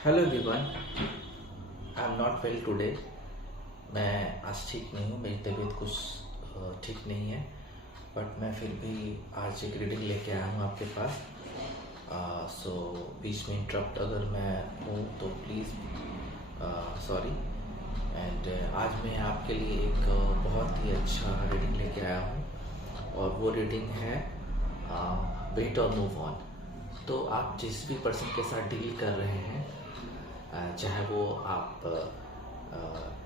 Hello everyone, I am not well today. मैं आज ठीक नहीं हूँ, मेरी तबीयत कुछ ठीक नहीं है। बट मैं फिर भी आज एक रीडिंग लेके आया हूँ आपके पास। सो बीच में इंटरप्ट अगर मैं हूँ तो प्लीज़ सॉरी। एंड आज मैं आपके लिए एक बहुत ही अच्छा रीडिंग लेके आया हूँ और वो रीडिंग है वेट और मूव ऑन। तो आप जिस भी पर्सन के साथ डील कर रहे हैं, चाहे वो आप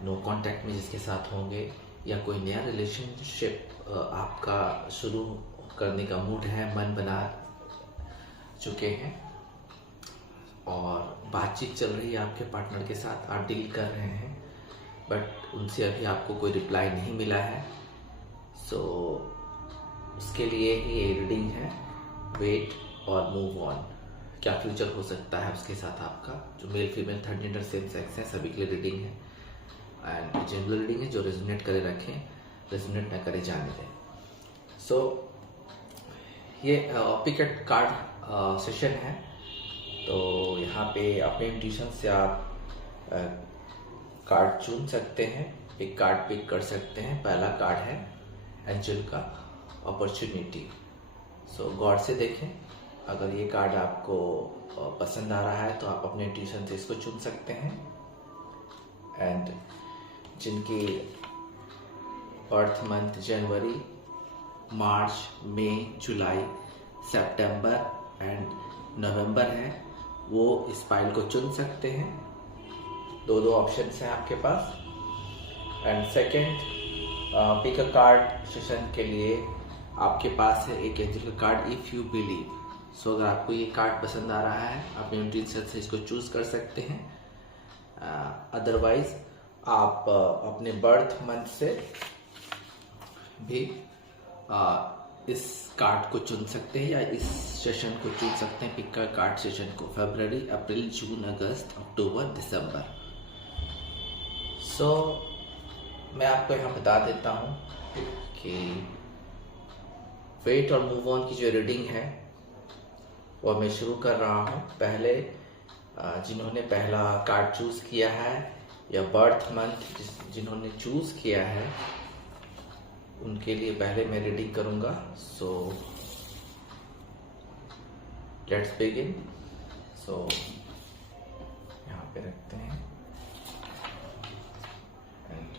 नो कांटेक्ट में जिसके साथ होंगे या कोई नया रिलेशनशिप आपका शुरू करने का मूड है, मन बना चुके हैं और बातचीत चल रही है आपके पार्टनर के साथ, आप डील कर रहे हैं बट उनसे अभी आपको कोई रिप्लाई नहीं मिला है। सो उसके लिए ही ये रीडिंग है, वेट और मूव ऑन। क्या फ्यूचर हो सकता है उसके साथ आपका। जो male female third gender same sex है सभी के लिए रीडिंग है एंड जनरल रीडिंग है। जो रेजोनेट करे रखें, रेजोनेट ना करे जाने दें। सो ये पिकेट कार्ड सेशन है। तो यहाँ पे अपने इंट्यूशन से आप कार्ड चुन सकते हैं, एक कार्ड पिक कर सकते हैं। पहला कार्ड है एंजल का अपॉर्चुनिटी। सो गौर से देखें, अगर ये कार्ड आपको पसंद आ रहा है तो आप अपने इंट्यूशन से इसको चुन सकते हैं। एंड जिनकी बर्थ मंथ जनवरी, मार्च, मई, जुलाई, सितंबर एंड नवंबर है, वो इस पाइल को चुन सकते हैं। दो ऑप्शन हैं आपके पास। And second pick a card session के लिए आपके पास है एक एंजल का card, if you believe. So अगर आपको ये कार्ड पसंद आ रहा है, अपने इंट्यूशन से इसको चूज कर सकते हैं। अदरवाइज आप अपने बर्थ मंथ से भी इस कार्ड को चुन सकते हैं या इस सेशन को चुन सकते हैं। पिक का कार्ड सेशन को फरवरी, अप्रैल, जून, अगस्त, अक्टूबर, दिसंबर। सो मैं आपको यहाँ बता देता हूँ कि वेट और मूव ऑन की जो रीडिंग है वो मैं शुरू कर रहा हूँ। पहले जिन्होंने पहला कार्ड चूज किया है या बर्थ मंथ जिन्होंने चूज किया है, उनके लिए पहले मैं रीडिंग करूँगा। So let's begin. सो यहाँ पे रखते हैं। एंड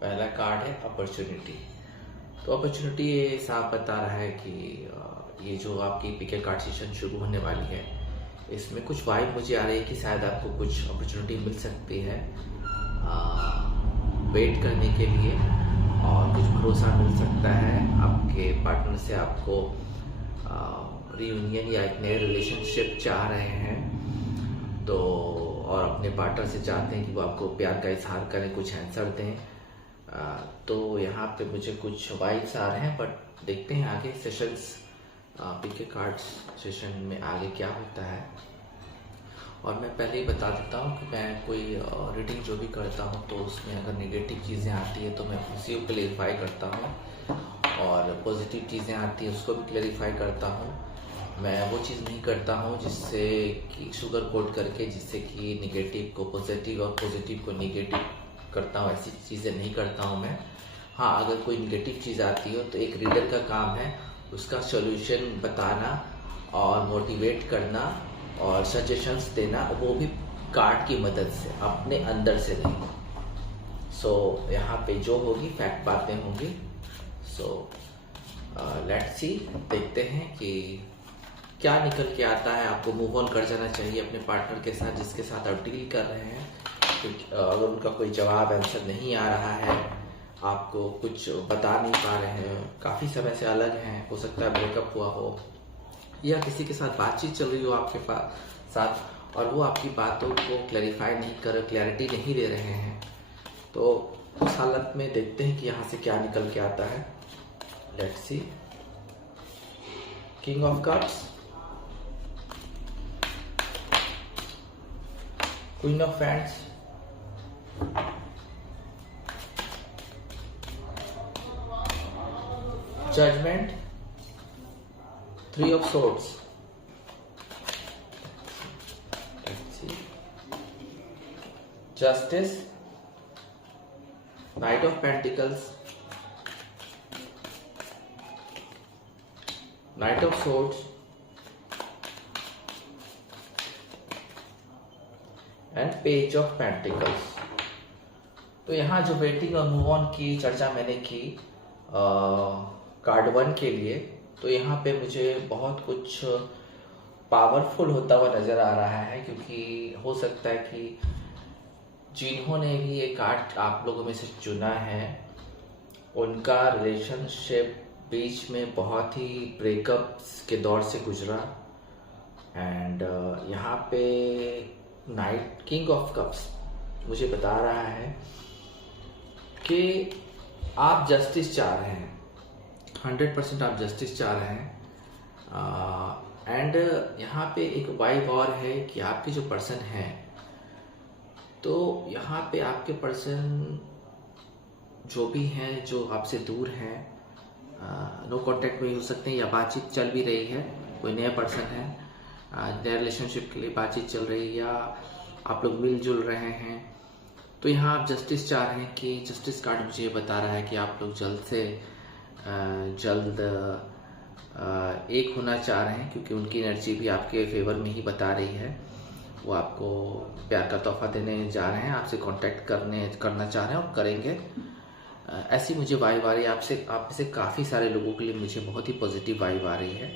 पहला कार्ड है अपॉर्चुनिटी। तो अपॉर्चुनिटी ये साफ बता रहा है कि ये जो आपकी पिक कार्ड सेशन शुरू होने वाली है, इसमें कुछ वाइब मुझे आ रही है कि शायद आपको कुछ अपॉर्चुनिटी मिल सकती है वेट करने के लिए, और कुछ भरोसा मिल सकता है आपके पार्टनर से। आपको रियूनियन या एक नए रिलेशनशिप चाह रहे हैं तो, और अपने पार्टनर से चाहते हैं कि वो आपको प्यार का इजहार करें, कुछ आंसर दें। तो यहाँ पे मुझे कुछ वाइब्स आ रहे हैं, बट देखते हैं आगे सेशंस पिक कार्ड सेशन में आगे क्या होता है। और मैं पहले ही बता देता हूँ कि मैं कोई रीडिंग जो भी करता हूँ तो उसमें अगर नेगेटिव चीज़ें आती है तो मैं उसी को क्लेरिफाई करता हूँ, और पॉजिटिव चीज़ें आती हैं उसको भी क्लेरिफाई करता हूँ। मैं वो चीज़ नहीं करता हूँ जिससे कि शुगर कोट करके, जिससे कि निगेटिव को पॉजिटिव और पॉजिटिव को निगेटिव करता हूँ। ऐसी चीज़ें नहीं करता हूँ मैं। हाँ, अगर कोई निगेटिव चीज़ आती हो तो एक रीडर का काम है उसका सॉल्यूशन बताना और मोटिवेट करना और सजेशंस देना, वो भी कार्ड की मदद से, अपने अंदर से नहीं। सो यहाँ पे जो होगी फैक्ट बातें होंगी। सो लेट्स सी, देखते हैं कि क्या निकल के आता है। आपको मूव ऑन कर जाना चाहिए अपने पार्टनर के साथ जिसके साथ आप डील कर रहे हैं। अगर उनका कोई जवाब आंसर नहीं आ रहा है, आपको कुछ बता नहीं पा रहे हैं, काफ़ी समय से अलग हैं, हो सकता है ब्रेकअप हुआ हो या किसी के साथ बातचीत चल रही हो आपके साथ और वो आपकी बातों को क्लैरिफाई नहीं कर, क्लैरिटी नहीं दे रहे हैं, तो उस हालत में देखते हैं कि यहाँ से क्या निकल के आता है। Let's see. King of cups, queen of wands, judgement, three of swords. Justice, knight of pentacles, knight of swords and page of pentacles. तो यहाँ जो वेटिंग और मूव ऑन की चर्चा मैंने की कार्ड 1 के लिए, तो यहाँ पे मुझे बहुत कुछ पावरफुल होता हुआ नज़र आ रहा है, क्योंकि हो सकता है कि जिन्होंने भी ये कार्ड आप लोगों में से चुना है उनका रिलेशनशिप बीच में बहुत ही ब्रेकअप्स के दौर से गुजरा। एंड यहाँ पे नाइट किंग ऑफ कप्स मुझे बता रहा है कि आप जस्टिस चाह रहे हैं, 100% आप जस्टिस चाह रहे हैं। एंड यहाँ पे एक वाइब और है कि आपके जो पर्सन हैं, तो यहाँ पे आपके पर्सन जो भी हैं जो आपसे दूर हैं, नो कांटेक्ट में हो सकते हैं, या बातचीत चल भी रही है, कोई नया पर्सन है, नया रिलेशनशिप के लिए बातचीत चल रही है, या आप लोग मिलजुल रहे हैं, तो यहाँ आप जस्टिस चाह रहे हैं कि जस्टिस कार्ड मुझे बता रहा है कि आप लोग जल्द से जल्द एक होना चाह रहे हैं, क्योंकि उनकी एनर्जी भी आपके फेवर में ही बता रही है। वो आपको प्यार का तोहफा देने जा रहे हैं, आपसे कांटेक्ट करना चाह रहे हैं और करेंगे। ऐसी मुझे वाइब आ रही है आपसे, आप में से काफ़ी सारे लोगों के लिए मुझे बहुत ही पॉजिटिव वाइब आ रही है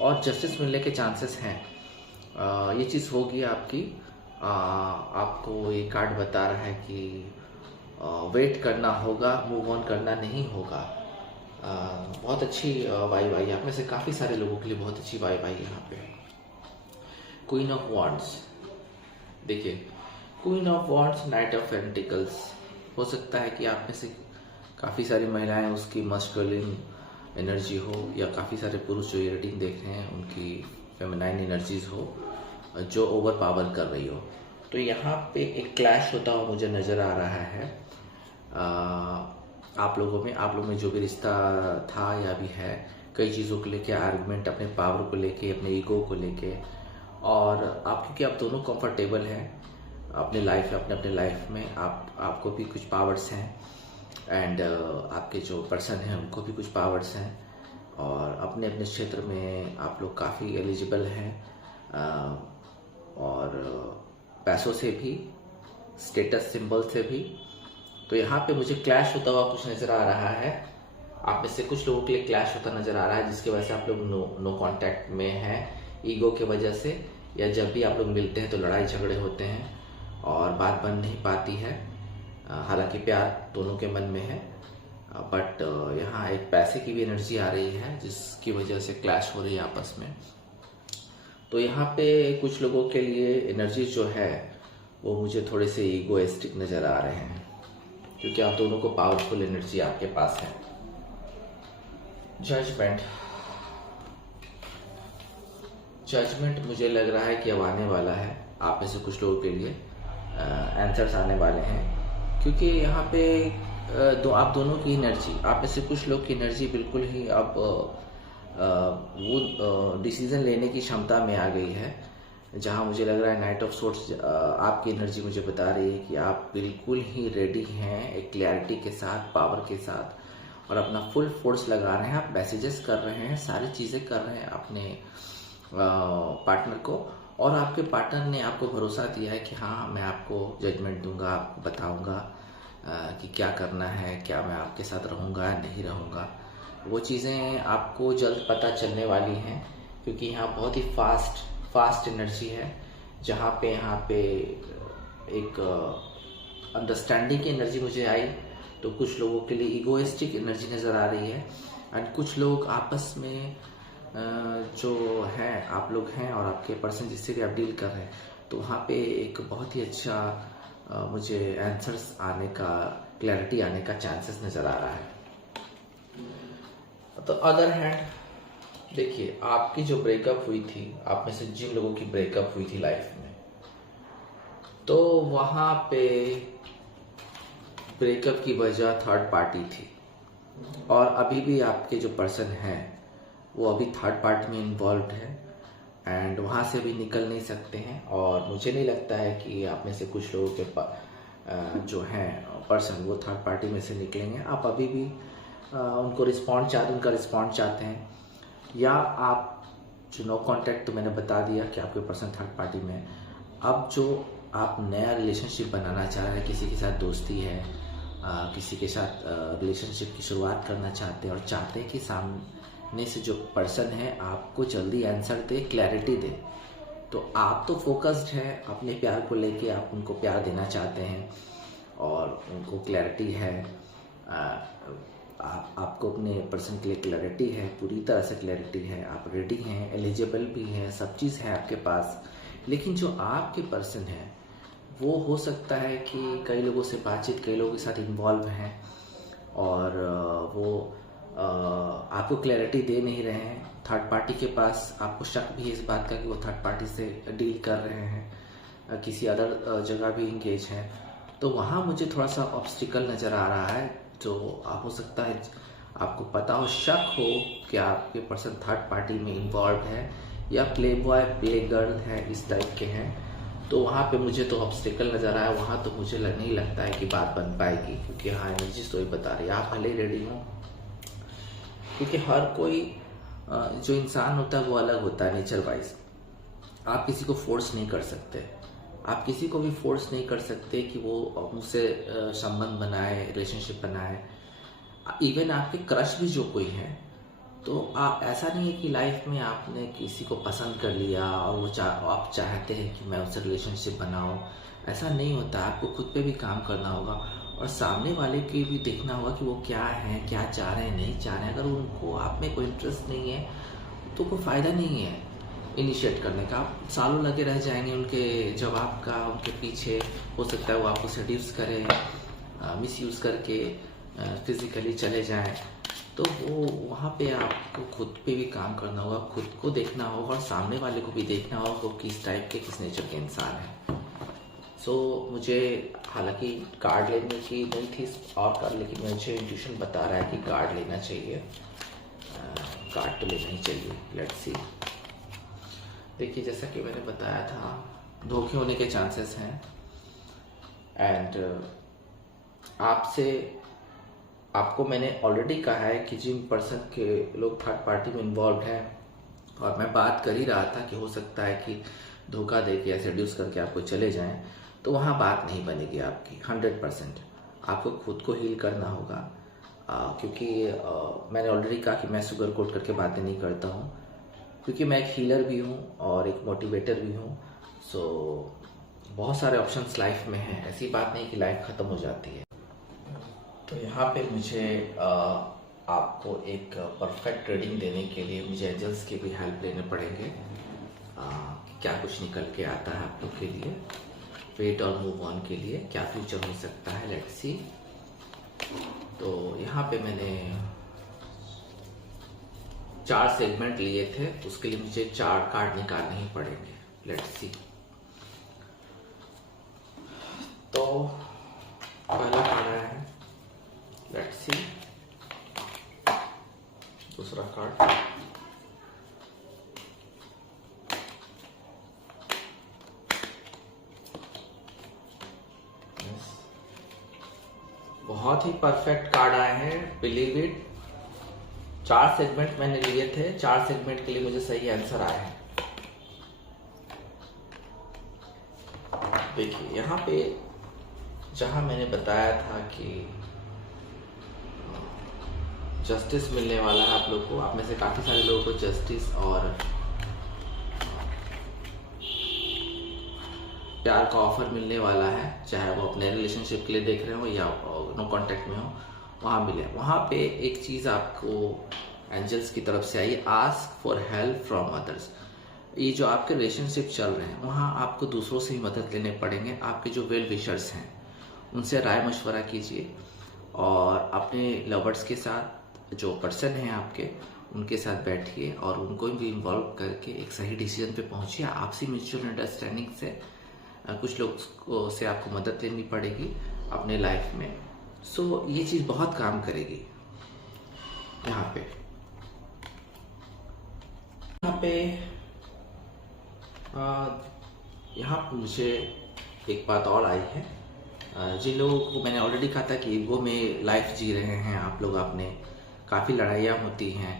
और जस्टिस मिलने के चांसेस हैं। ये चीज़ होगी आपकी। आपको ये कार्ड बता रहा है कि वेट करना होगा, मूव ऑन करना नहीं होगा। बहुत अच्छी वाइब आई, आप में से काफ़ी सारे लोगों के लिए बहुत अच्छी वाइब आई यहाँ पे। क्वीन ऑफ वॉन्ड्स, देखिए queen of wands, night of pentacles. हो सकता है कि आप में से काफ़ी सारी महिलाएं उसकी मस्कुलिन एनर्जी हो, या काफ़ी सारे पुरुष जो ये रीडिंग देख रहे हैं उनकी फेमिनाइन एनर्जीज हो जो ओवर पावर कर रही हो। तो यहाँ पे एक क्लैश होता हुआ मुझे नज़र आ रहा है आप लोगों में जो भी रिश्ता था या भी है, कई चीज़ों को लेके आर्गुमेंट, अपने पावर को लेके, अपने ईगो को लेके, और क्योंकि आप दोनों कंफर्टेबल हैं अपने लाइफ में, आपको भी कुछ पावर्स हैं एंड आपके जो पर्सन हैं उनको भी कुछ पावर्स हैं, और अपने अपने क्षेत्र में आप लोग काफ़ी एलिजिबल हैं, और पैसों से भी, स्टेटस सिंबल से भी। तो यहाँ पे मुझे क्लैश होता हुआ कुछ नज़र आ रहा है, आप में से कुछ लोगों के लिए क्लैश होता नज़र आ रहा है, जिसकी वजह से आप लोग नो कांटेक्ट में हैं ईगो के वजह से, या जब भी आप लोग मिलते हैं तो लड़ाई झगड़े होते हैं और बात बन नहीं पाती है। हालांकि प्यार दोनों के मन में है, बट यहाँ एक पैसे की भी एनर्जी आ रही है जिसकी वजह से क्लैश हो रही है आपस में। तो यहाँ पे कुछ लोगों के लिए एनर्जी जो है वो मुझे थोड़े से ईगोइस्टिक नज़र आ रहे हैं, क्योंकि आप दोनों को पावरफुल एनर्जी आपके पास है। जजमेंट मुझे लग रहा है कि अब आने वाला है, आप में से कुछ लोगों के लिए आंसर्स आने वाले हैं, क्योंकि यहाँ पे आप दोनों की एनर्जी, आप में से कुछ लोग की एनर्जी बिल्कुल ही अब वो डिसीजन लेने की क्षमता में आ गई है, जहाँ मुझे लग रहा है नाइट ऑफ सोर्ड्स आपकी एनर्जी मुझे बता रही है कि आप बिल्कुल ही रेडी हैं एक क्लैरिटी के साथ, पावर के साथ, और अपना फुल फोर्स लगा रहे हैं। आप मैसेजेस कर रहे हैं, सारी चीज़ें कर रहे हैं अपने पार्टनर को, और आपके पार्टनर ने आपको भरोसा दिया है कि हाँ मैं आपको जजमेंट दूंगा, आपको बताऊंगा कि क्या करना है, क्या मैं आपके साथ रहूँगा या नहीं रहूँगा। वो चीज़ें आपको जल्द पता चलने वाली हैं, क्योंकि यहाँ बहुत ही फास्ट एनर्जी है, जहाँ पे यहाँ पे एक अंडरस्टैंडिंग की एनर्जी मुझे आई। तो कुछ लोगों के लिए ईगोइस्टिक एनर्जी नज़र आ रही है, एंड कुछ लोग आपस में जो है आप लोग हैं और आपके पर्सन जिससे भी आप डील कर रहे हैं, तो वहाँ पे एक बहुत ही अच्छा मुझे आंसर्स आने का, क्लैरिटी आने का चांसेस नज़र आ रहा है। तो अदर हैंड देखिए, आपकी जो ब्रेकअप हुई थी, आप में से जिन लोगों की ब्रेकअप हुई थी लाइफ में, तो वहाँ पे ब्रेकअप की वजह थर्ड पार्टी थी, और अभी भी आपके जो पर्सन हैं वो अभी थर्ड पार्टी में इन्वॉल्व है, एंड वहाँ से भी निकल नहीं सकते हैं। और मुझे नहीं लगता है कि आप में से कुछ लोगों के जो हैं पर्सन वो थर्ड पार्टी में से निकलेंगे। आप अभी भी उनको उनका रिस्पॉन्ड चाहते हैं, या आप जो नो कांटेक्ट, तो मैंने बता दिया कि आपके पर्सन थर्ड पार्टी में है। अब जो आप नया रिलेशनशिप बनाना चाह रहे हैं, किसी के साथ दोस्ती है, किसी के साथ रिलेशनशिप की शुरुआत करना चाहते हैं और चाहते हैं कि सामने से जो पर्सन है आपको जल्दी आंसर दे, क्लैरिटी दे, तो आप तो फोकस्ड है अपने प्यार को लेके, आप उनको प्यार देना चाहते हैं और उनको क्लैरिटी है, आपको अपने पर्सन के लिए क्लैरिटी है, पूरी तरह से क्लैरिटी है, आप रेडी हैं, एलिजिबल भी हैं, सब चीज़ है आपके पास। लेकिन जो आपके पर्सन है वो हो सकता है कि कई लोगों से बातचीत, कई लोगों के साथ इन्वॉल्व हैं और वो आपको क्लैरिटी दे नहीं रहे हैं। थर्ड पार्टी के पास आपको शक भी है इस बात का कि वो थर्ड पार्टी से डील कर रहे हैं, किसी अदर जगह भी इंगेज हैं। तो वहाँ मुझे थोड़ा सा ऑब्स्टिकल नज़र आ रहा है, जो आप हो सकता है आपको पता हो, शक हो कि आपके पर्सन थर्ड पार्टी में इन्वॉल्व है या प्ले बॉय प्ले गर्ल है, इस टाइप के हैं। तो वहाँ पे मुझे तो ऑब्स्टिकल नज़र आया, वहाँ तो मुझे नहीं लगता है कि बात बन पाएगी, क्योंकि हाँ एनर्जी तो ही बता रही है आप भले ही रेडी हो, क्योंकि हर कोई जो इंसान होता है वो अलग होता है नेचर वाइज। आप किसी को फोर्स नहीं कर सकते, आप किसी को भी फोर्स नहीं कर सकते कि वो मुझसे संबंध बनाए, रिलेशनशिप बनाए। इवन आपके क्रश भी जो कोई है, तो आप ऐसा नहीं है कि लाइफ में आपने किसी को पसंद कर लिया और वो आप चाहते हैं कि मैं उससे रिलेशनशिप बनाऊं, ऐसा नहीं होता। आपको खुद पे भी काम करना होगा और सामने वाले के भी देखना होगा कि वो क्या है, क्या चाह रहे हैं, नहीं चाह रहे हैं। अगर उनको आप में कोई इंटरेस्ट नहीं है तो कोई फ़ायदा नहीं है इनिशिएट करने का। आप सालों लगे रह जाएंगे उनके जवाब का, उनके पीछे। हो सकता है वो आपको सेड्यूस करें, मिसयूज़ करके फिजिकली चले जाएं, तो वो वहाँ पे आपको खुद पे भी काम करना होगा, खुद को देखना होगा और सामने वाले को भी देखना होगा वो किस टाइप के, किस नेचर के इंसान है। सो मुझे हालांकि कार्ड लेने की नहीं थी और कार्ड, लेकिन मुझे इंट्यूशन बता रहा है कि कार्ड लेना चाहिए, कार्ड तो लेना ही चाहिए। Let's see. देखिए, जैसा कि मैंने बताया था, धोखे होने के चांसेस हैं एंड आपको मैंने ऑलरेडी कहा है कि जिन पर्सन के लोग थर्ड पार्टी में इन्वॉल्व हैं, और मैं बात कर ही रहा था कि हो सकता है कि धोखा दे के या सेड्यूस करके आपको चले जाएं, तो वहाँ बात नहीं बनेगी आपकी 100%। आपको खुद को हील करना होगा, क्योंकि मैंने ऑलरेडी कहा कि मैं शुगर कोट करके बातें नहीं करता हूँ, क्योंकि मैं एक हीलर भी हूँ और एक मोटिवेटर भी हूँ। सो बहुत सारे ऑप्शंस लाइफ में हैं, ऐसी बात नहीं कि लाइफ ख़त्म हो जाती है। तो यहाँ पे मुझे आपको एक परफेक्ट रीडिंग देने के लिए मुझे एंजल्स की भी हेल्प लेने पड़ेंगे, क्या कुछ निकल के आता है आप लोग के लिए, वेट और मूव ऑन के लिए क्या फ्यूचर हो सकता है। लेट्स सी। तो यहाँ पे मैंने 4 सेगमेंट लिए थे, उसके लिए मुझे 4 कार्ड निकालने ही पड़ेंगे। Let's see. तो पहला कार्ड है, लेट्स सी। दूसरा कार्ड, बहुत ही परफेक्ट कार्ड आए हैं, बिलीव इट। 4 सेगमेंट मैंने लिए थे, 4 सेगमेंट के लिए मुझे सही आंसर आया है। देखिए, यहाँ पे जहां मैंने बताया था कि जस्टिस मिलने वाला है आप लोग को, आप में से काफ़ी सारे लोगों को जस्टिस और प्यार का ऑफर मिलने वाला है, चाहे वो अपने रिलेशनशिप के लिए देख रहे हो या नो कांटेक्ट में हो, वहाँ मिले। वहाँ पे एक चीज़ आपको एंजल्स की तरफ से आई, ask for help from others. ये जो आपके रिलेशनशिप चल रहे हैं, वहाँ आपको दूसरों से ही मदद लेने पड़ेंगे। आपके जो वेल विशर्स हैं उनसे राय मशवरा कीजिए और अपने लवर्स के साथ, जो पर्सन हैं आपके, उनके साथ बैठिए और उनको भी इन्वॉल्व करके एक सही डिसीजन पे पहुंचिए। आपसी म्यूचुअल अंडरस्टैंडिंग से कुछ लोग से आपको मदद लेनी पड़ेगी अपने लाइफ में। सो ये चीज़ बहुत काम करेगी। यहाँ पे मुझे एक बात और आई है, जिन लोगों को मैंने ऑलरेडी कहा था कि ईगो में लाइफ जी रहे हैं आप लोग, आपने काफ़ी लड़ाइयाँ होती हैं,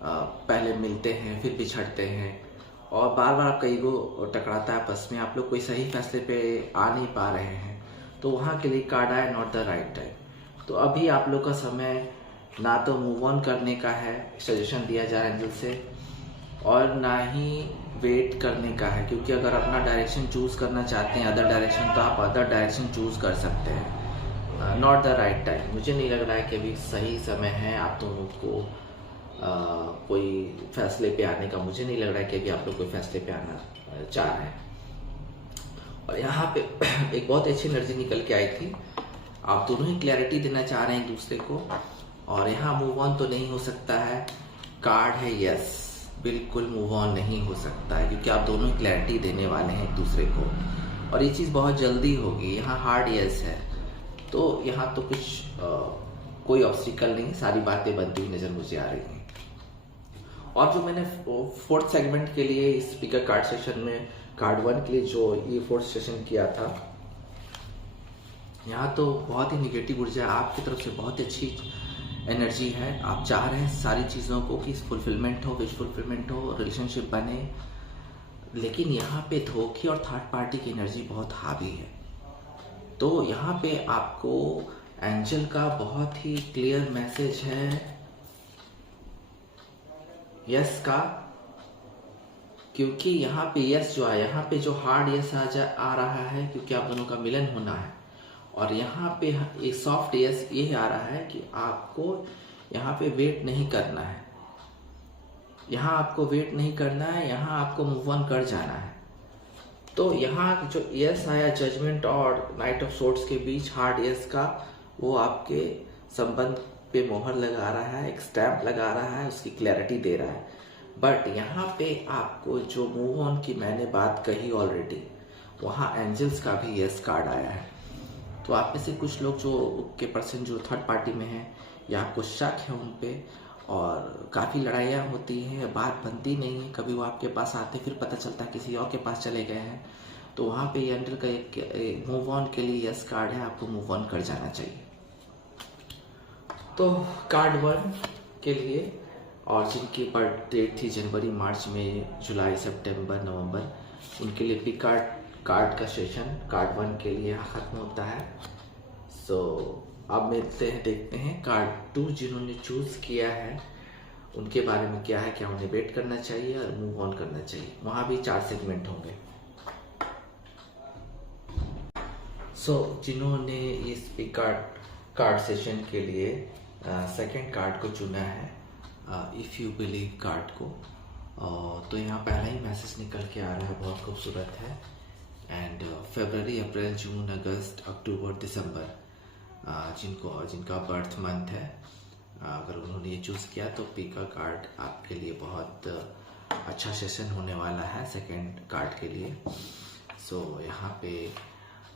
पहले मिलते हैं फिर बिछड़ते हैं और बार बार आपका ईगो टकराता है आपस में, आप लोग कोई सही फैसले पे आ नहीं पा रहे हैं, तो वहाँ के लिए कार्ड आया नॉट द राइट टाइम। तो अभी आप लोग का समय ना तो मूव ऑन करने का है, सजेशन दिया जा रहा है एंजल से, और ना ही वेट करने का है, क्योंकि अगर अपना डायरेक्शन चूज़ करना चाहते हैं अदर डायरेक्शन, तो आप अदर डायरेक्शन चूज़ कर सकते हैं। नॉट द राइट टाइम, मुझे नहीं लग रहा है कि अभी सही समय है आप दोनों को कोई फैसले पे आने का। मुझे नहीं लग रहा है कि अभी आप लोग कोई फैसले पे आना चाह रहे हैं। और यहाँ पे एक बहुत अच्छी एनर्जी निकल के आई थी, आप दोनों ही क्लैरिटी देना चाह रहे हैं एक दूसरे को, और यहाँ मूव ऑन तो नहीं हो सकता है। कार्ड है यस, बिल्कुल मूव ऑन नहीं हो सकता है, क्योंकि आप दोनों ही क्लैरिटी देने वाले हैं एक दूसरे को, और ये चीज़ बहुत जल्दी होगी। यहाँ हार्ड यस है, तो यहाँ तो कुछ कोई ऑब्स्टिकल नहीं, सारी बातें बनती हुई नज़र मुझे आ रही हैं। और जो मैंने फोर्थ सेगमेंट के लिए स्पीकर कार्ड सेशन में कार्ड 1 के लिए जो ये फोर्थ सेशन किया था, यहाँ तो बहुत ही निगेटिव ऊर्जा आपकी तरफ से, बहुत अच्छी एनर्जी है। आप चाह रहे हैं सारी चीज़ों को कि फुलफिलमेंट हो, विश फुलफिलमेंट हो, रिलेशनशिप बने, लेकिन यहाँ पे धोखे और थर्ड पार्टी की एनर्जी बहुत हावी है। तो यहाँ पे आपको एंजल का बहुत ही क्लियर मैसेज है यस का, क्योंकि यहाँ पे यस जो है, यहाँ पे जो हार्ड यस आ रहा है, क्योंकि आप दोनों का मिलन होना है, और यहाँ पे एक सॉफ्ट यस ये आ रहा है कि आपको यहाँ पे वेट नहीं करना है, यहाँ आपको वेट नहीं करना है, यहाँ आपको मूव ऑन कर जाना है। तो यहाँ जो यस आया जजमेंट और नाइट ऑफ सोर्ड्स के बीच हार्ड यस का, वो आपके संबंध पे मोहर लगा रहा है, एक स्टैम्प लगा रहा है, उसकी क्लैरिटी दे रहा है। बट यहाँ पे आपको जो मूव ऑन की मैंने बात कही ऑलरेडी, वहाँ एंजल्स का भी यस कार्ड आया है। तो आप में से कुछ लोग जो के पर्सन जो थर्ड पार्टी में हैं, या आपको शक है उन पे, और काफ़ी लड़ाइयाँ होती हैं, बात बनती नहीं है, कभी वो आपके पास आते फिर पता चलता है किसी और के पास चले गए हैं, तो वहाँ पे एंजल का एक मूव ऑन के लिए यस कार्ड है, आपको मूव ऑन कर जाना चाहिए। तो कार्ड 1 के लिए, और जिनकी बर्थ डेट थी जनवरी, मार्च में, जुलाई, सितंबर, नवंबर, उनके लिए भी कार्ड का सेशन कार्ड 1 के लिए ख़त्म होता है। सो अब मिलते हैं, देखते हैं कार्ड 2 जिन्होंने चूज़ किया है उनके बारे में क्या है, क्या उन्हें वेट करना चाहिए और मूव ऑन करना चाहिए। वहाँ भी 4 सेगमेंट होंगे। सो जिन्होंने इस कार्ड सेशन के लिए सेकंड कार्ड को चुना है, इफ़ यू बिलीव कार्ड को, तो यहाँ पहला ही मैसेज निकल के आ रहा है, बहुत खूबसूरत है। एंड फरवरी, अप्रैल, जून, अगस्त, अक्टूबर, दिसंबर, जिनका बर्थ मंथ है, अगर उन्होंने ये चूज़ किया तो पी का कार्ड आपके लिए बहुत अच्छा सेशन होने वाला है सेकंड कार्ड के लिए। सो यहाँ पे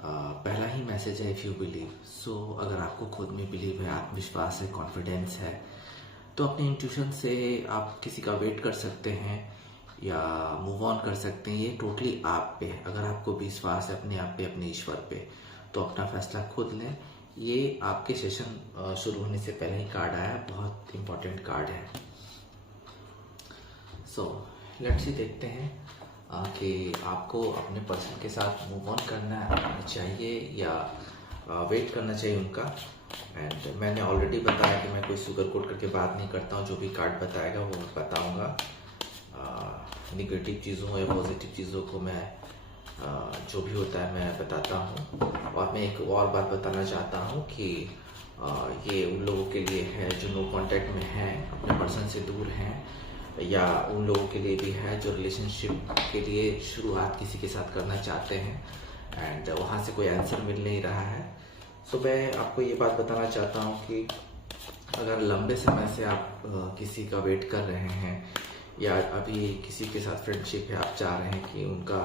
पहला ही मैसेज है इफ़ यू बिलीव। सो अगर आपको खुद में बिलीव है, आत्मविश्वास है, कॉन्फिडेंस है, तो अपने इंट्यूशन से आप किसी का वेट कर सकते हैं या मूव ऑन कर सकते हैं। ये टोटली आप पे है। अगर आपको विश्वास है अपने आप पे, अपने ईश्वर पे, तो अपना फैसला खुद लें। ये आपके सेशन शुरू होने से पहले ही कार्ड आया, बहुत इम्पोर्टेंट कार्ड है। सो लेट्स सी, देखते हैं कि आपको अपने पर्सन के साथ मूव ऑन करना चाहिए या वेट करना चाहिए उनका। एंड मैंने ऑलरेडी बताया कि मैं कोई सुगर कोट करके बात नहीं करता हूँ, जो भी कार्ड बताएगा वो बताऊँगा। निगेटिव चीज़ों या पॉजिटिव चीज़ों को मैं जो भी होता है मैं बताता हूँ। और मैं एक और बात बताना चाहता हूँ कि ये उन लोगों के लिए है जो नो कांटेक्ट में हैं, अपने पर्सन से दूर हैं, या उन लोगों के लिए भी है जो रिलेशनशिप के लिए शुरुआत किसी के साथ करना चाहते हैं एंड वहाँ से कोई आंसर मिल नहीं रहा है। सो मैं आपको ये बात बताना चाहता हूँ कि अगर लंबे समय से आप किसी का वेट कर रहे हैं या अभी किसी के साथ फ्रेंडशिप है, आप चाह रहे हैं कि उनका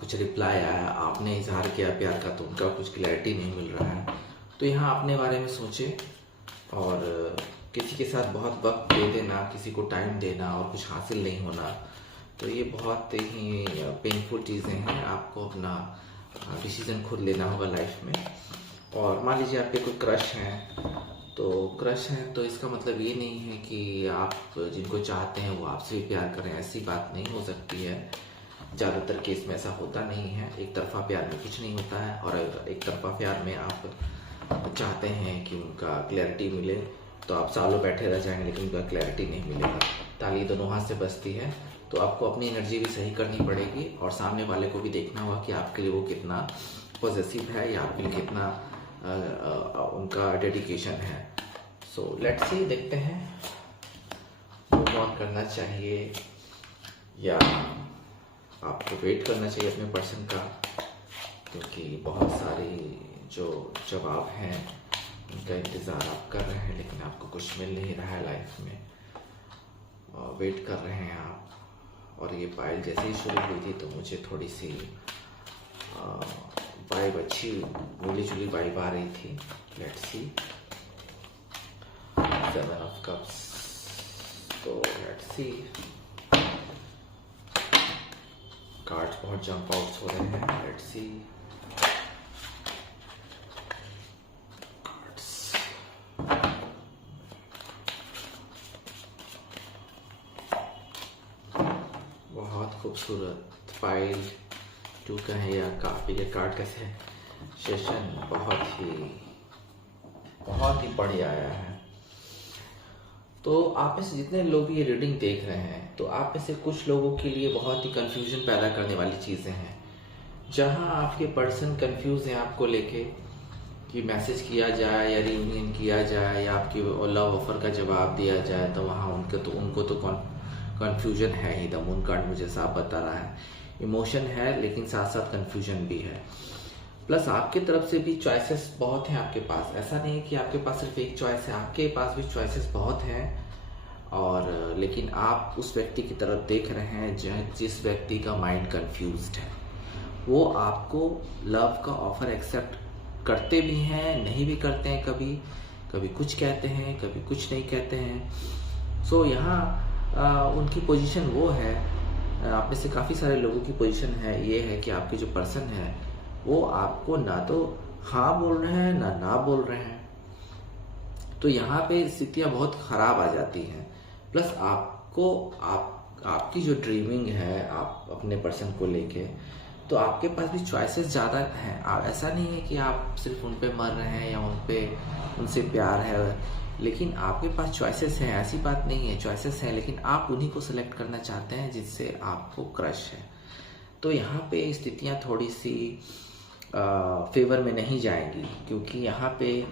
कुछ रिप्लाई आया, आपने इजहार किया प्यार का, तो उनका कुछ क्लैरिटी नहीं मिल रहा है, तो यहाँ अपने बारे में सोचें। और किसी के साथ बहुत वक्त दे देना, किसी को टाइम देना और कुछ हासिल नहीं होना, तो ये बहुत ही पेनफुल चीज़ें हैं। आपको अपना डिसीजन खुद लेना होगा लाइफ में। और मान लीजिए आप पे कोई क्रश है, तो क्रश है तो इसका मतलब ये नहीं है कि आप जिनको चाहते हैं वो आपसे भी प्यार करें, ऐसी बात नहीं हो सकती है। ज़्यादातर केस में ऐसा होता नहीं है। एक तरफा प्यार में कुछ नहीं होता है, और अगर एक तरफा प्यार में आप चाहते हैं कि उनका क्लैरिटी मिले तो आप सालों बैठे रह जाएंगे लेकिन उनका क्लैरिटी नहीं मिलेगा। ताली दोनों हाथ से बजती है, तो आपको अपनी एनर्जी भी सही करनी पड़ेगी और सामने वाले को भी देखना होगा कि आपके लिए वो कितना पॉजिटिव है या आपके लिए कितना उनका डेडिकेशन है। सो लेट्स सी, देखते हैं मूव ऑन करना चाहिए या आपको वेट करना चाहिए अपने पर्सन का, क्योंकि बहुत सारे जो जवाब हैं उनका इंतज़ार आप कर रहे हैं लेकिन आपको कुछ मिल नहीं रहा है लाइफ में, और वेट कर रहे हैं आप। और ये पायल जैसे ही शुरू हुई थी तो मुझे थोड़ी सी वाइब अच्छी मिली जुली वाइब आ रही थी। लेट्स सी, 7 ऑफ कप्स, तो लेट्स सी, कार्ड्स बहुत जंप आउट्स हो रहे हैं। लेट्स सी, बहुत खूबसूरत पाइल 2 का है या काफ़ी के कार्ड का सेशन बहुत ही बढ़िया आया है। तो आप में से जितने लोग ये रीडिंग देख रहे हैं, तो आप में से कुछ लोगों के लिए बहुत ही कंफ्यूजन पैदा करने वाली चीज़ें हैं। जहां आपके पर्सन कंफ्यूज हैं आपको लेके कि मैसेज किया जाए या रियूनियन किया जाए या आपकी लव ऑफर का जवाब दिया जाए, तो वहाँ उनको तो कन्फ्यूजन है ही। द मून कार्ड मुझे साफ बता रहा है, इमोशन है लेकिन साथ साथ कन्फ्यूजन भी है। प्लस आपकी तरफ से भी चॉइसेस बहुत हैं आपके पास। ऐसा नहीं है कि आपके पास सिर्फ एक चॉइस है, आपके पास भी चॉइसेस बहुत हैं। और लेकिन आप उस व्यक्ति की तरफ देख रहे हैं जिस व्यक्ति का माइंड कंफ्यूज्ड है। वो आपको लव का ऑफर एक्सेप्ट करते भी हैं, नहीं भी करते हैं, कभी कुछ कहते हैं, कभी कुछ नहीं कहते हैं। सो यहाँ उनकी पोजीशन वो है, आप में से काफ़ी सारे लोगों की पोजीशन है ये है कि आपके जो पर्सन है वो आपको ना तो हाँ बोल रहे हैं ना बोल रहे हैं। तो यहाँ पे स्थितियाँ बहुत ख़राब आ जाती हैं। प्लस आपकी जो ड्रीमिंग है आप अपने पर्सन को लेके, तो आपके पास भी चॉइसेस ज़्यादा हैं। ऐसा नहीं है कि आप सिर्फ उन पे मर रहे हैं या उनसे प्यार है, लेकिन आपके पास चॉइसेस हैं, ऐसी बात नहीं है, चॉइसेस हैं, लेकिन आप उन्हीं को सिलेक्ट करना चाहते हैं जिससे आपको क्रश है। तो यहाँ पे स्थितियाँ थोड़ी सी फेवर में नहीं जाएंगी, क्योंकि यहाँ पे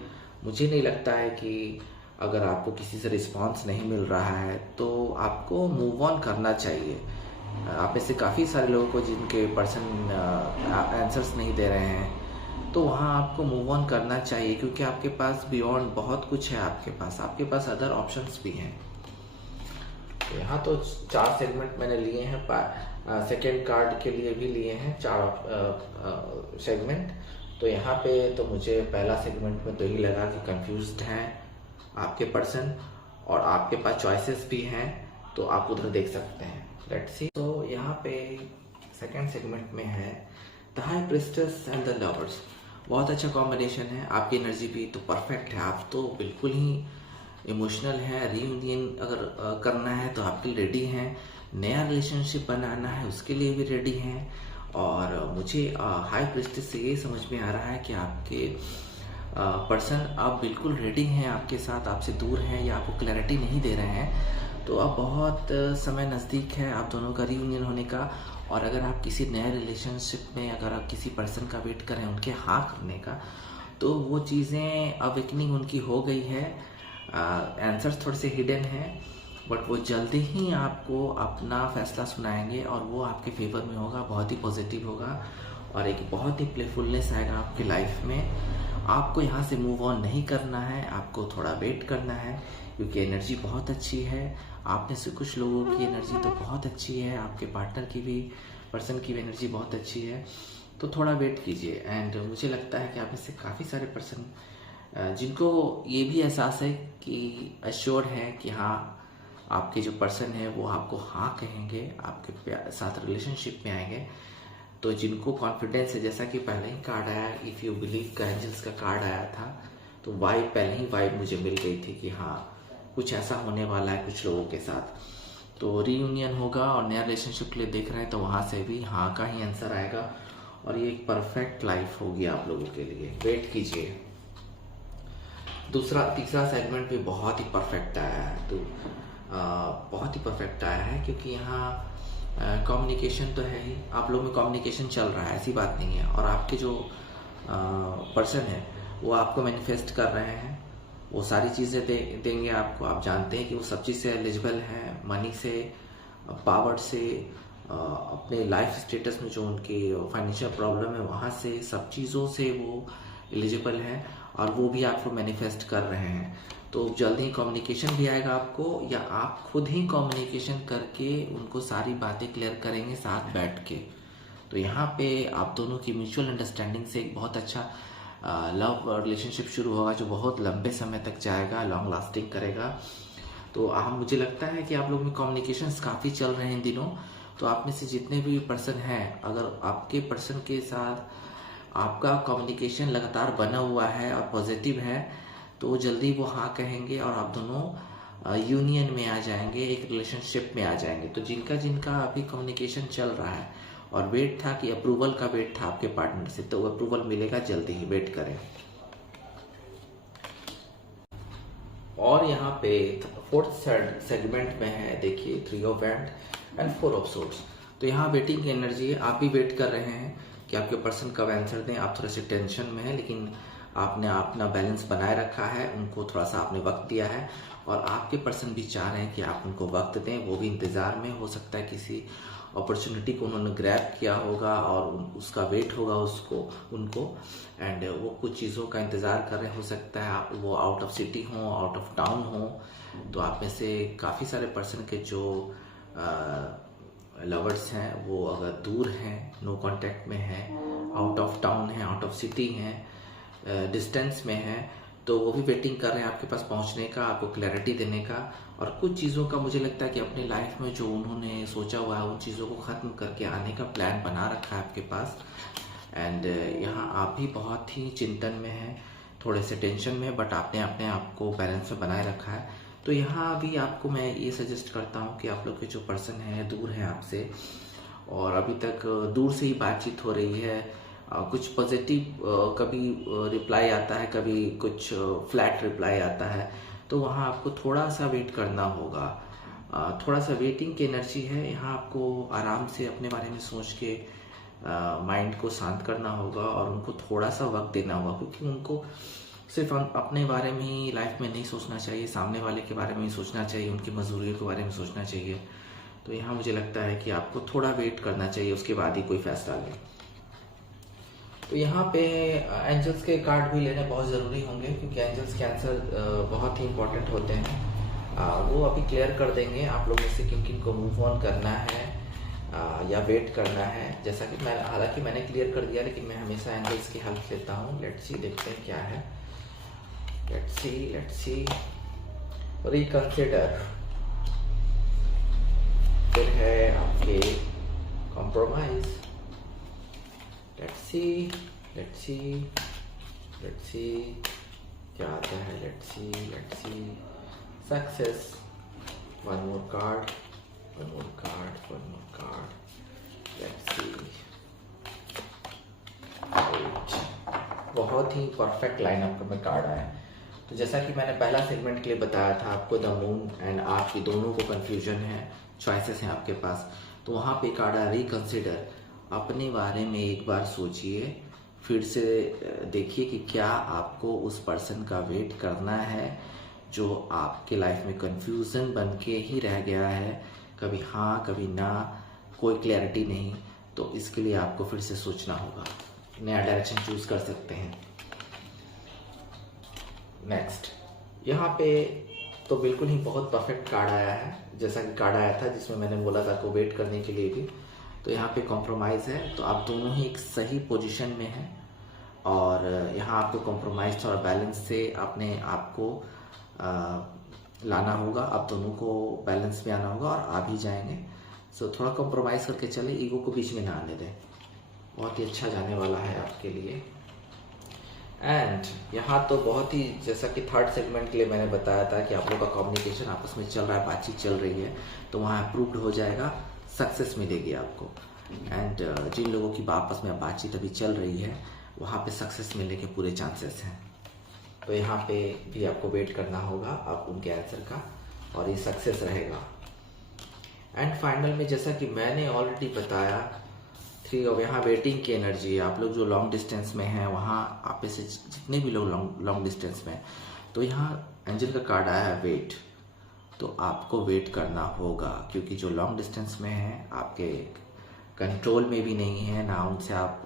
मुझे नहीं लगता है कि अगर आपको किसी से रिस्पांस नहीं मिल रहा है तो आपको मूव ऑन करना चाहिए। आप में से काफ़ी सारे लोगों को जिनके पर्सन आंसर्स नहीं दे रहे हैं, तो वहाँ आपको मूव ऑन करना चाहिए, क्योंकि आपके पास बियॉन्ड बहुत कुछ है। आपके पास अदर ऑप्शंस भी हैं। तो यहाँ तो 4 सेगमेंट मैंने लिए हैं, सेकेंड कार्ड के लिए भी लिए हैं 4 सेगमेंट। तो यहाँ पे तो मुझे पहला सेगमेंट में तो यही लगा कि कंफ्यूज्ड हैं आपके पर्सन और आपके पास चॉइसेस भी हैं, तो आप उधर देख सकते हैं। Let's see. तो यहाँ पे सेकेंड सेगमेंट में है the high priestess and the lovers. बहुत अच्छा कॉम्बिनेशन है, आपकी एनर्जी भी तो परफेक्ट है। आप तो बिल्कुल ही इमोशनल है, रीयूनियन अगर करना है तो आपके लिए रेडी हैं, नया रिलेशनशिप बनाना है उसके लिए भी रेडी हैं। और मुझे हाई प्रिस्टेस से ये समझ में आ रहा है कि आपके पर्सन अब बिल्कुल रेडी हैं आपके साथ, आपसे दूर हैं या आपको क्लैरिटी नहीं दे रहे हैं। तो अब बहुत समय नज़दीक है आप दोनों का रीयूनियन होने का। और अगर आप किसी नए रिलेशनशिप में अगर आप किसी पर्सन का वेट करें उनके हाँ करने का, तो वो चीज़ें अवेकनिंग उनकी हो गई है। आंसर्स थोड़े से हिडन हैं, बट वो जल्दी ही आपको अपना फैसला सुनाएंगे और वो आपके फेवर में होगा, बहुत ही पॉजिटिव होगा और एक बहुत ही प्लेफुलनेस आएगा आपकी लाइफ में। आपको यहाँ से मूव ऑन नहीं करना है, आपको थोड़ा वेट करना है, क्योंकि एनर्जी बहुत अच्छी है। आप में से कुछ लोगों की एनर्जी तो बहुत अच्छी है, आपके पार्टनर की भी, पर्सन की भी एनर्जी बहुत अच्छी है। तो थोड़ा वेट कीजिए। एंड मुझे लगता है कि आप में से काफ़ी सारे पर्सन जिनको ये भी एहसास है कि अश्योर है कि हाँ आपके जो पर्सन है वो आपको हाँ कहेंगे, आपके साथ रिलेशनशिप में आएंगे। तो जिनको कॉन्फिडेंस है, जैसा कि पहले ही कार्ड आया, इफ़ यू बिलीव का एंजल्स का कार्ड आया था, तो वाइब पहले ही वाइब मुझे मिल गई थी कि हाँ कुछ ऐसा होने वाला है कुछ लोगों के साथ। तो रीयूनियन होगा और नया रिलेशनशिप के लिए देख रहे हैं तो वहाँ से भी हाँ का ही आंसर आएगा और ये एक परफेक्ट लाइफ होगी आप लोगों के लिए। वेट कीजिए। तीसरा सेगमेंट भी बहुत ही परफेक्ट आया है। तो बहुत ही परफेक्ट आया है क्योंकि यहाँ कम्युनिकेशन तो है ही, आप लोग में कम्युनिकेशन चल रहा है, ऐसी बात नहीं है। और आपके जो पर्सन है वो आपको मैनिफेस्ट कर रहे हैं, वो सारी चीज़ें देंगे आपको। आप जानते हैं कि वो सब चीज़ से एलिजिबल हैं, मनी से, पावर से, अपने लाइफ स्टेटस में जो उनकी फाइनेंशियल प्रॉब्लम है वहाँ से, सब चीज़ों से वो एलिजिबल हैं और वो भी आपको मैनिफेस्ट कर रहे हैं। तो जल्दी ही कम्युनिकेशन भी आएगा आपको, या आप खुद ही कम्युनिकेशन करके उनको सारी बातें क्लियर करेंगे साथ बैठ के। तो यहाँ पे आप दोनों की म्यूचुअल अंडरस्टैंडिंग से एक बहुत अच्छा लव रिलेशनशिप शुरू होगा जो बहुत लंबे समय तक जाएगा, लॉन्ग लास्टिंग करेगा। तो मुझे लगता है कि आप लोग में कम्युनिकेशंस काफ़ी चल रहे हैं इन दिनों। तो आप में से जितने भी पर्सन हैं, अगर आपके पर्सन के साथ आपका कम्युनिकेशन लगातार बना हुआ है और पॉजिटिव है तो जल्दी वो हाँ कहेंगे और आप दोनों यूनियन में आ जाएंगे, एक रिलेशनशिप में आ जाएंगे। तो जिनका जिनका अभी कम्युनिकेशन चल रहा है और वेट था कि अप्रूवल का वेट था आपके पार्टनर से, तो अप्रूवल मिलेगा जल्दी ही, वेट करें। और यहाँ पे फोर्थ सेगमेंट में है, देखिए 3 of wand and 4 of swords. तो यहाँ वेटिंग की एनर्जी है, आप भी वेट कर रहे हैं कि आपके पर्सन कब आंसर दें। आप थोड़े से टेंशन में हैं लेकिन आपने अपना बैलेंस बनाए रखा है, उनको थोड़ा सा आपने वक्त दिया है और आपके पर्सन भी चाह रहे हैं कि आप उनको वक्त दें। वो भी इंतज़ार में, हो सकता है किसी अपॉर्चुनिटी को उन्होंने ग्रैब किया होगा और उसका वेट होगा उनको एंड वो कुछ चीज़ों का इंतज़ार कर रहे, हो सकता है वो आउट ऑफ सिटी हो, आउट ऑफ टाउन हो। तो आप में से काफ़ी सारे पर्सन के जो लवर्स हैं वो अगर दूर हैं, नो कांटेक्ट में हैं, आउट ऑफ टाउन हैं, आउट ऑफ सिटी हैं, डिस्टेंस में हैं, तो वो भी वेटिंग कर रहे हैं आपके पास पहुंचने का, आपको क्लैरिटी देने का। और कुछ चीज़ों का मुझे लगता है कि अपनी लाइफ में जो उन्होंने सोचा हुआ है उन चीज़ों को ख़त्म करके आने का प्लान बना रखा है आपके पास। एंड यहाँ आप भी बहुत ही चिंतन में हैं, थोड़े से टेंशन में, बट आपने अपने आप को बैलेंस में बनाए रखा है। तो यहाँ भी आपको मैं ये सजेस्ट करता हूँ कि आप लोग के जो पर्सन हैं दूर हैं आपसे और अभी तक दूर से ही बातचीत हो रही है, कुछ पॉजिटिव कभी रिप्लाई आता है, कभी कुछ फ्लैट रिप्लाई आता है, तो वहाँ आपको थोड़ा सा वेट करना होगा। थोड़ा सा वेटिंग की एनर्जी है यहाँ, आपको आराम से अपने बारे में सोच के माइंड को शांत करना होगा और उनको थोड़ा सा वक्त देना होगा, क्योंकि उनको सिर्फ अपने बारे में ही लाइफ में नहीं सोचना चाहिए, सामने वाले के बारे में भी सोचना चाहिए, उनकी मजबूरियों के बारे में सोचना चाहिए। तो यहाँ मुझे लगता है कि आपको थोड़ा वेट करना चाहिए, उसके बाद ही कोई फैसला लें। तो यहाँ पे एंजल्स के कार्ड भी लेने बहुत ज़रूरी होंगे क्योंकि एंजल्स के आंसर बहुत ही इंपॉर्टेंट होते हैं। वो अभी क्लियर कर देंगे आप लोगों से किन किन को मूव ऑन करना है या वेट करना है। जैसा कि हालांकि मैंने क्लियर कर दिया लेकिन मैं हमेशा एंजल्स की हेल्प लेता हूँ। लेट्स सी, देखते हैं क्या है। लेट्स सी रिकंसिडर, फिर है आपके कॉम्प्रोमाइज। लेट्स सी क्या आता है। Let's C success. One more card. Let's see. बहुत ही परफेक्ट लाइनअप का में कार्ड आया। तो जैसा कि मैंने पहला सेगमेंट के लिए बताया था आपको, द मून एंड आपकी दोनों को कंफ्यूजन है, चॉइसेस हैं आपके पास। तो वहाँ पे कार्ड आया रिकंसिडर। अपने बारे में एक बार सोचिए, फिर से देखिए कि क्या आपको उस पर्सन का वेट करना है जो आपके लाइफ में कंफ्यूजन बन के ही रह गया है, कभी हाँ कभी ना, कोई क्लैरिटी नहीं। तो इसके लिए आपको फिर से सोचना होगा, नया डायरेक्शन चूज कर सकते हैं। नेक्स्ट, यहाँ पे तो बिल्कुल ही बहुत परफेक्ट कार्ड आया है, जैसा कि कार्ड आया था जिसमें मैंने बोला था आपको वेट करने के लिए भी। तो यहाँ पे कॉम्प्रोमाइज़ है, तो आप दोनों ही एक सही पोजीशन में हैं और यहाँ आपको कॉम्प्रोमाइज़ और बैलेंस से अपने आप को लाना होगा। आप दोनों को बैलेंस में आना होगा और आ भी जाएंगे। सो थोड़ा कॉम्प्रोमाइज़ करके चले, ईगो को बीच में ना आने दें। बहुत ही अच्छा जाने वाला है आपके लिए। एंड यहाँ तो बहुत ही, जैसा कि थर्ड सेगमेंट के लिए मैंने बताया था कि आप लोग का कम्युनिकेशन आपस में चल रहा है, बातचीत चल रही है, तो वहाँ अप्रूव्ड हो जाएगा, सक्सेस मिलेगी आपको। एंड जिन लोगों की आपस में बातचीत अभी चल रही है वहाँ पे सक्सेस मिलने के पूरे चांसेस हैं। तो यहाँ पे भी आपको वेट करना होगा आप उनके आंसर का, और ये सक्सेस रहेगा। एंड फाइनल में जैसा कि मैंने ऑलरेडी बताया, थ्री अब यहाँ वेटिंग की एनर्जी है। आप लोग जो लॉन्ग डिस्टेंस में हैं वहाँ आप से जितने भी लोग लॉन्ग डिस्टेंस में, तो यहाँ एंजल का कार्ड आया है वेट। तो आपको वेट करना होगा, क्योंकि जो लॉन्ग डिस्टेंस में है आपके कंट्रोल में भी नहीं है, ना उनसे आप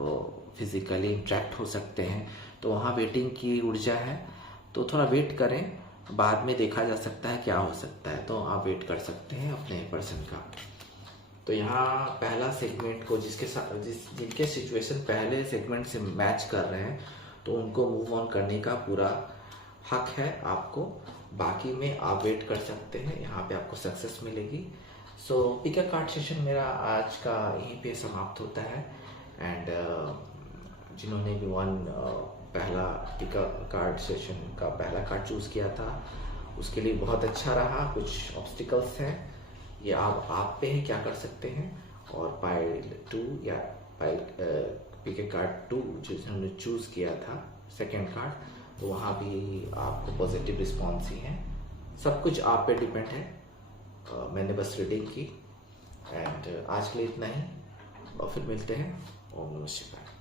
फिजिकली इंटरेक्ट हो सकते हैं, तो वहाँ वेटिंग की ऊर्जा है। तो थोड़ा वेट करें, बाद में देखा जा सकता है क्या हो सकता है, तो आप वेट कर सकते हैं अपने पर्सन का। तो यहाँ पहला सेगमेंट को जिनके सिचुएशन पहले सेगमेंट से मैच कर रहे हैं, तो उनको मूव ऑन करने का पूरा हक है आपको। बाकी में आप वेट कर सकते हैं, यहाँ पे आपको सक्सेस मिलेगी। सो पिक अ कार्ड सेशन मेरा आज का यहीं पे समाप्त होता है। एंड जिन्होंने भी पहला पिक अ कार्ड सेशन का पहला कार्ड चूज़ किया था, उसके लिए बहुत अच्छा रहा। कुछ ऑब्स्टिकल्स हैं, ये आप पे है क्या कर सकते हैं। और पाइल 2 या पाइल पिक अ कार्ड 2 जिन्होंने चूज़ किया था सेकेंड कार्ड, तो वहाँ भी आपको पॉजिटिव रिस्पॉन्स ही है। सब कुछ आप पे डिपेंड है। मैंने बस रीडिंग की। एंड आज के लिए इतना ही, और फिर मिलते हैं। ओम नमः शिवाय।